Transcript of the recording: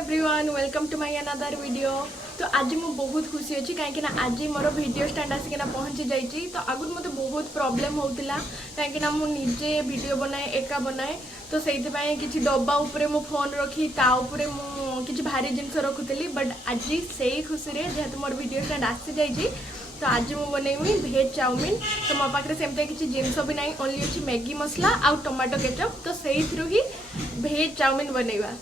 Everyone welcome to my another video. तो आज मुझे बहुत खुशी अच्छी कहीं आज मोर वीडियो स्टैंड आसिक पहुँची जाइए। तो आगुरी मत बहुत प्रोब्लेम होता कहीं मुझे वीडियो बनाए एका बनाए तो से किसी डब्बा उपरे मो फोन रखी ताऊपर मुझे भारी जिनस रखुली बट आज से खुशी जेहेतु मोर वीडियो स्टैंड आसी जाइए तो आज मुझे बनईमी भेज चाउमिन। तो मो पाखे सेमती किसी जिनस भी ना ओनली अच्छी मैगी मसला आउ टमाटो केचप तो से ही भेज चाउमिन बनइबा।